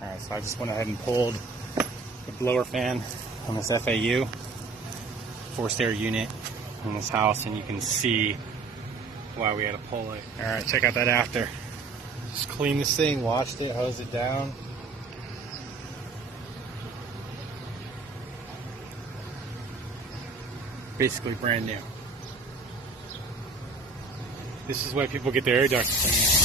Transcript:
Alright, so I just went ahead and pulled the blower fan on this FAU, forced air unit in this house, and you can see why we had to pull it. Alright, check out that after. Just cleaned this thing, washed it, hosed it down. Basically brand new. This is why people get their air ducts cleaned.